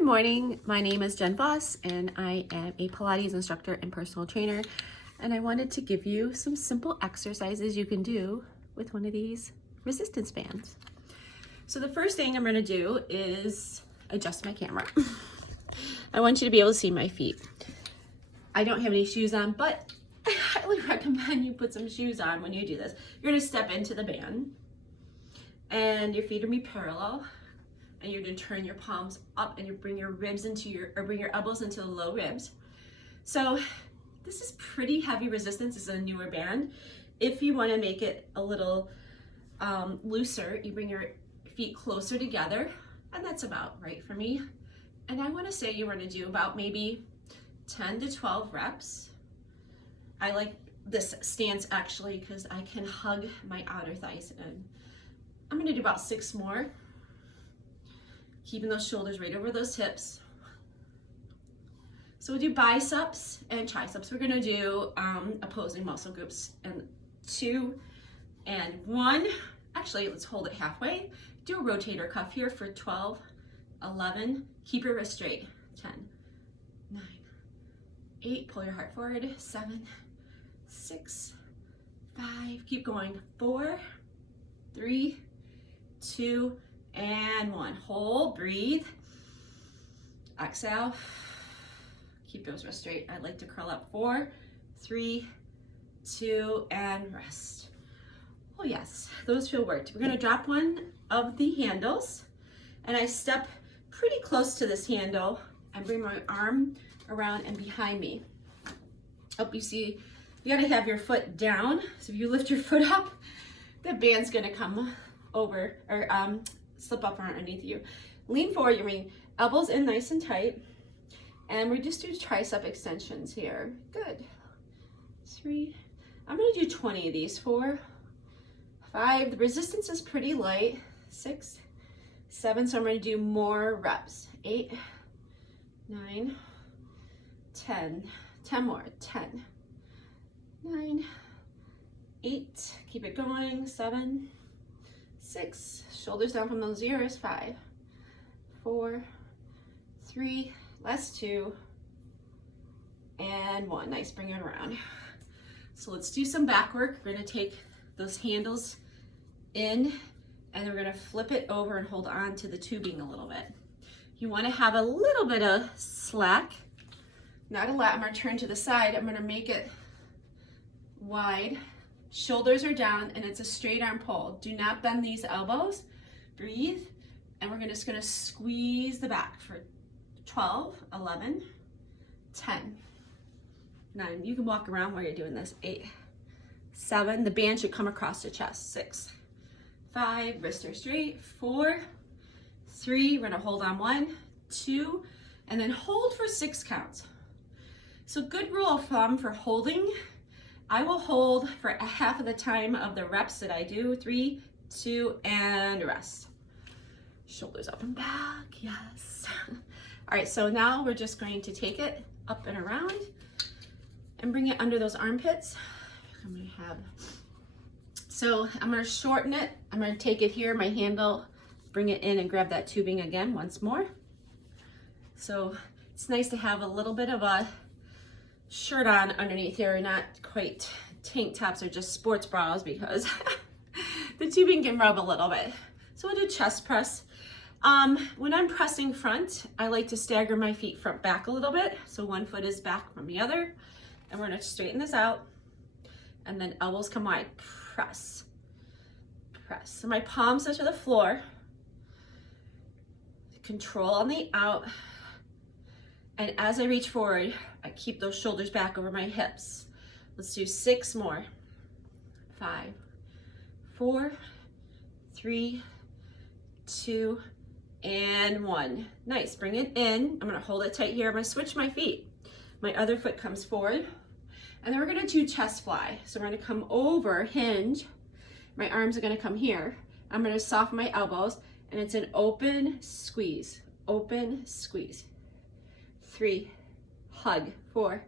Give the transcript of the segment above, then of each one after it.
Good morning, my name is Jen Voss and I am a Pilates instructor and personal trainer, and I wanted to give you some simple exercises you can do with one of these resistance bands. So the first thing I'm going to do is adjust my camera. I want you to be able to see my feet. I don't have any shoes on, but I highly recommend you put some shoes on when you do this. You're going to step into the band and your feet are going to be parallel. And you're going to turn your palms up and you bring your ribs bring your elbows into the low ribs. So this is pretty heavy resistance. It's a newer band. If you want to make it a little looser, you bring your feet closer together, and that's about right for me. And I want to say you want to do about maybe 10 to 12 reps. I like this stance actually because I can hug my outer thighs in. I'm going to do about 6 more. Keeping those shoulders right over those hips. So we'll do biceps and triceps. We're gonna do opposing muscle groups, and 2 and 1. Actually, let's hold it halfway. Do a rotator cuff here for 12, 11. Keep your wrist straight. 10, 9, 8. Pull your heart forward. 7, 6, 5. Keep going. 4, 3, 2, and 1. Hold, breathe, exhale, keep those wrists straight. I'd like to curl up. 4, 3, 2, and rest. Oh yes, those feel worked. We're gonna drop one of the handles, and I step pretty close to this handle and bring my arm around and behind me. Hope you see, you gotta have your foot down. So if you lift your foot up, the band's gonna come over, or slip up underneath you. Lean forward, you bring elbows in nice and tight, and we just do tricep extensions here. Good. 3, I'm gonna do 20 of these. 4, 5, the resistance is pretty light. 6, 7, so I'm gonna do more reps. 8, 9, 10, 10 more. 10, 9, 8, keep it going. 7, 6, shoulders down from those ears. 5, 4, 3, last 2, and 1. Nice, bring it around. So let's do some back work. We're gonna take those handles in, and then we're gonna flip it over and hold on to the tubing a little bit. You wanna have a little bit of slack, not a lot. I'm gonna turn to the side. I'm gonna make it wide. Shoulders are down, and it's a straight arm pull. Do not bend these elbows. Breathe, and we're just gonna squeeze the back for 12, 11, 10, 9. You can walk around while you're doing this. 8, 7, the band should come across the chest. 6, 5, wrists are straight. 4, 3, we're gonna hold on. 1, 2, and then hold for 6 counts. So good rule of thumb for holding, I will hold for half of the time of the reps that I do. 3, 2, and rest. Shoulders up and back, yes. All right, so now we're just going to take it up and around and bring it under those armpits. I'm gonna shorten it. I'm gonna take it here, my handle, bring it in and grab that tubing again once more. So it's nice to have a little bit of a shirt on underneath here, not quite tank tops or just sports bras, because the tubing can rub a little bit. So we'll do chest press. When I'm pressing front, I like to stagger my feet front back a little bit. So one foot is back from the other, and we're gonna straighten this out, and then elbows come wide. Press, press. So my palms touch to the floor. Control on the out. And as I reach forward, I keep those shoulders back over my hips. Let's do 6 more. 5, 4, 3, 2, and 1. Nice, bring it in. I'm gonna hold it tight here. I'm gonna switch my feet. My other foot comes forward. And then we're gonna do chest fly. So we're gonna come over, hinge. My arms are gonna come here. I'm gonna soften my elbows, and it's an open squeeze. Open squeeze. 3, hug. 4,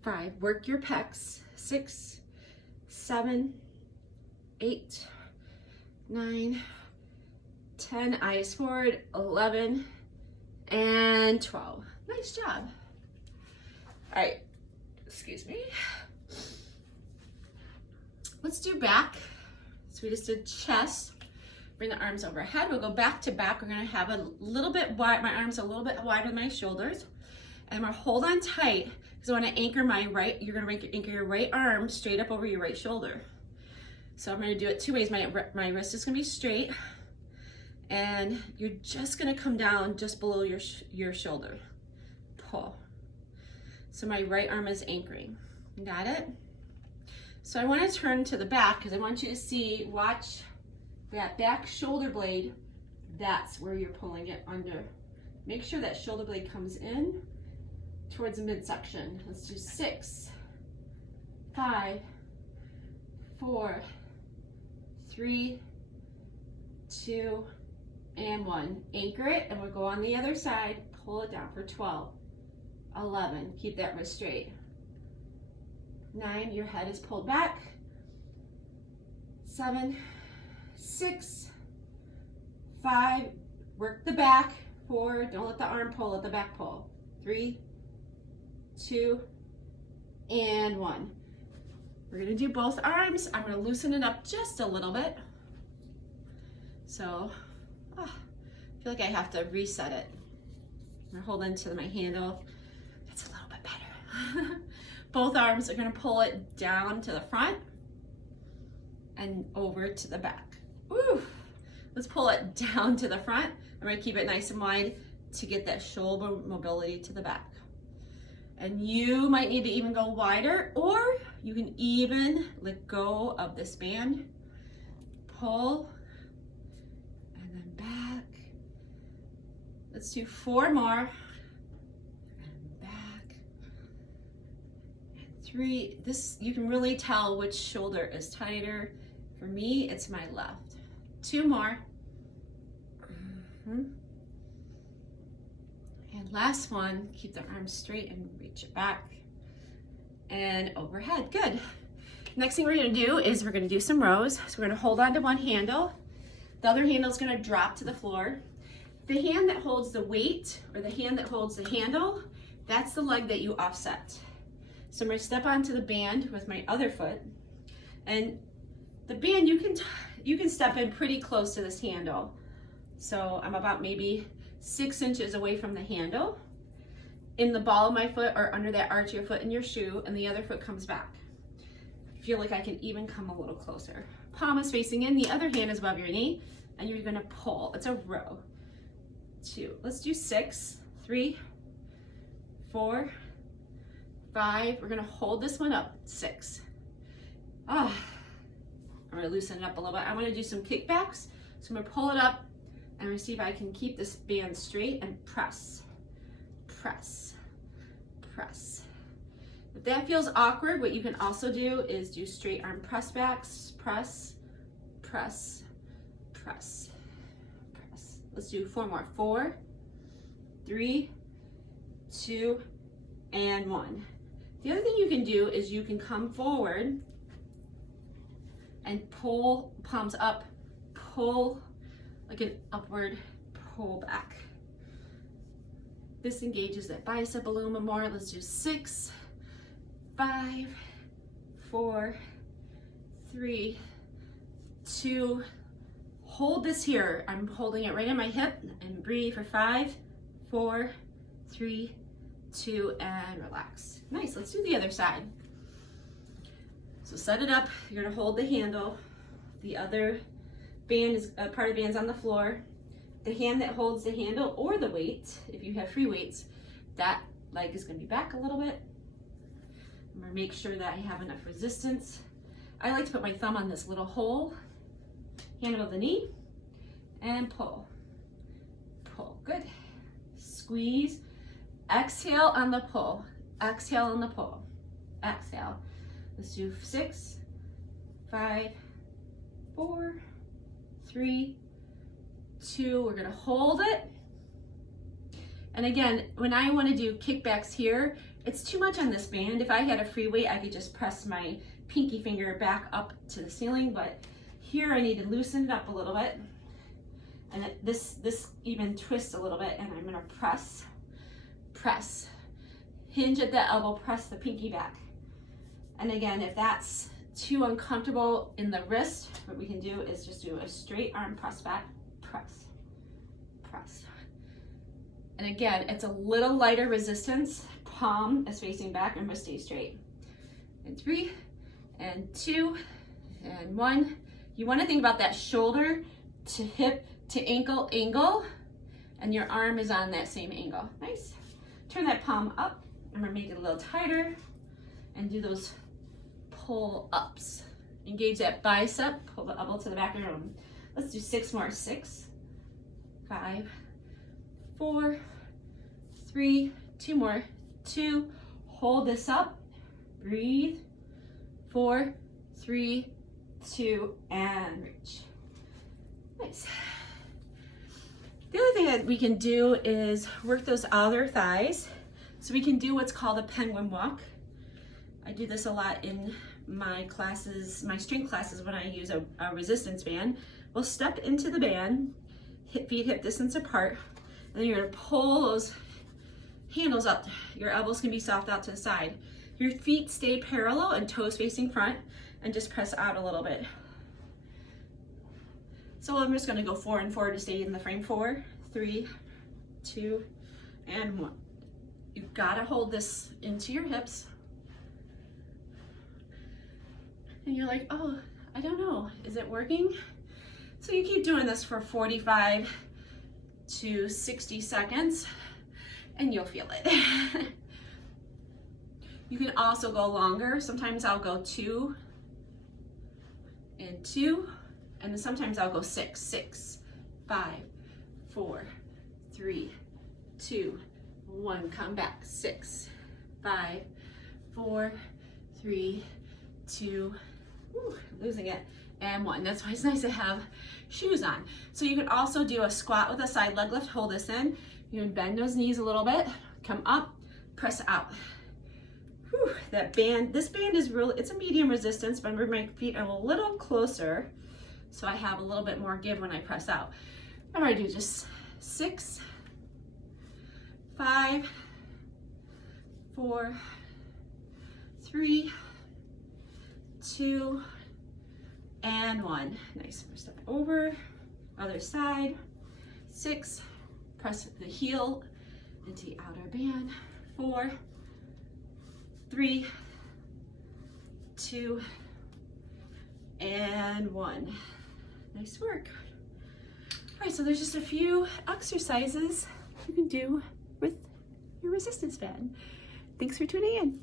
5, work your pecs. 6, 7, 8, 9, 10, eyes forward. 11, and 12. Nice job. All right, excuse me. Let's do back. So we just did chest. Bring the arms overhead. We'll go back to back. We're gonna have a little bit wide, my arms a little bit wide with my shoulders. And we're gonna hold on tight because I wanna anchor my right, you're gonna anchor your right arm straight up over your right shoulder. So I'm gonna do it 2 ways. My wrist is gonna be straight and you're just gonna come down just below your shoulder. Pull. So my right arm is anchoring. Got it? So I wanna turn to the back because I want you to see, watch that back shoulder blade, that's where you're pulling it under. Make sure that shoulder blade comes in towards the midsection. Let's do 6, 5, 4, 3, 2, and 1. Anchor it, and we'll go on the other side, pull it down for 12, 11, keep that wrist straight. 9, your head is pulled back. 7, 6, 5, work the back. 4, don't let the arm pull, let the back pull. 3, 2, and 1. We're gonna do both arms. I'm gonna loosen it up just a little bit. So, I feel like I have to reset it. I'm gonna hold into my handle. That's a little bit better. Both arms are gonna pull it down to the front and over to the back. Woo! Let's pull it down to the front. I'm gonna keep it nice and wide to get that shoulder mobility to the back. And you might need to even go wider, or you can even let go of this band, pull, and then back. Let's do 4 more. And back. And 3. This, you can really tell which shoulder is tighter. For me, it's my left. 2 more. And last one, keep the arms straight and reach it back and overhead. Good. Next thing we're gonna do is we're gonna do some rows. So we're gonna hold on to one handle. The other handle is gonna drop to the floor. The hand that holds the weight, or the hand that holds the handle, that's the leg that you offset. So I'm gonna step onto the band with my other foot, and the band, you can step in pretty close to this handle. So I'm about maybe 6 inches away from the handle, in the ball of my foot or under that arch of your foot in your shoe, and the other foot comes back. I feel like I can even come a little closer. Palm is facing in, the other hand is above your knee, and you're gonna pull. It's a row. 2. Let's do 6. 3, 4, 5. We're gonna hold this one up. 6. I'm gonna loosen it up a little bit. I wanna do some kickbacks. So I'm gonna pull it up and we'll see if I can keep this band straight and press, press, press. If that feels awkward, what you can also do is do straight arm press backs, press, press, press, press. Let's do 4 more. 4, 3, 2, and 1. The other thing you can do is you can come forward and pull, palms up, pull like an upward pull back. This engages that bicep a little bit more. Let's do 6, 5, 4, 3, 2. Hold this here. I'm holding it right on my hip, and breathe for 5, 4, 3, 2, and relax. Nice, let's do the other side. So set it up, you're gonna hold the handle. The other band is, part of the band's on the floor. The hand that holds the handle or the weight, if you have free weights, that leg is gonna be back a little bit. I'm gonna make sure that I have enough resistance. I like to put my thumb on this little hole, hand above the knee, and pull. Pull, good. Squeeze, exhale on the pull, exhale on the pull, exhale. Let's do 6, 5, 4, 3, 2. We're gonna hold it. And again, when I wanna do kickbacks here, it's too much on this band. If I had a free weight, I could just press my pinky finger back up to the ceiling, but here I need to loosen it up a little bit. And this even twists a little bit, and I'm gonna press, press. Hinge at the elbow, press the pinky back. And again, if that's too uncomfortable in the wrist, what we can do is just do a straight arm press back, press, press. And again, it's a little lighter resistance. Palm is facing back and wrist stays straight. And 3, and 2, and 1. You want to think about that shoulder to hip to ankle angle, and your arm is on that same angle. Nice. Turn that palm up. I'm gonna make it a little tighter and do those pull ups. Engage that bicep, pull the elbow to the back of your room. Let's do 6 more. 6, 5, 4, 3, 2 more. 2, hold this up, breathe. 4, 3, 2, and reach. Nice. The other thing that we can do is work those outer thighs. So we can do what's called a penguin walk. I do this a lot in my classes, my strength classes, when I use a resistance band. We'll step into the band, feet hip distance apart, and then you're gonna pull those handles up. Your elbows can be soft out to the side. Your feet stay parallel and toes facing front, and just press out a little bit. So I'm just gonna go 4 and 4 to stay in the frame. 4, 3, 2, and 1. You've got to hold this into your hips. And you're like, oh, I don't know, is it working? So you keep doing this for 45 to 60 seconds and you'll feel it. You can also go longer. Sometimes I'll go 2 and 2, and then sometimes I'll go 6, 6, 5, 4, 3, 2, 1, come back. 6, 5, 4, 3, 2, losing it, and 1. That's why it's nice to have shoes on. So you can also do a squat with a side leg lift. Hold this in. You can bend those knees a little bit, come up, press out. Whew, that band, this band is really, it's a medium resistance, but I'm bringing my feet a little closer so I have a little bit more give when I press out. I'm gonna do just 6, 5, 4, 3, 2, and 1. Nice. Step over, other side. 6, press the heel into the outer band. 4, 3, 2, and 1. Nice work. All right, so there's just a few exercises you can do with your resistance band. Thanks for tuning in.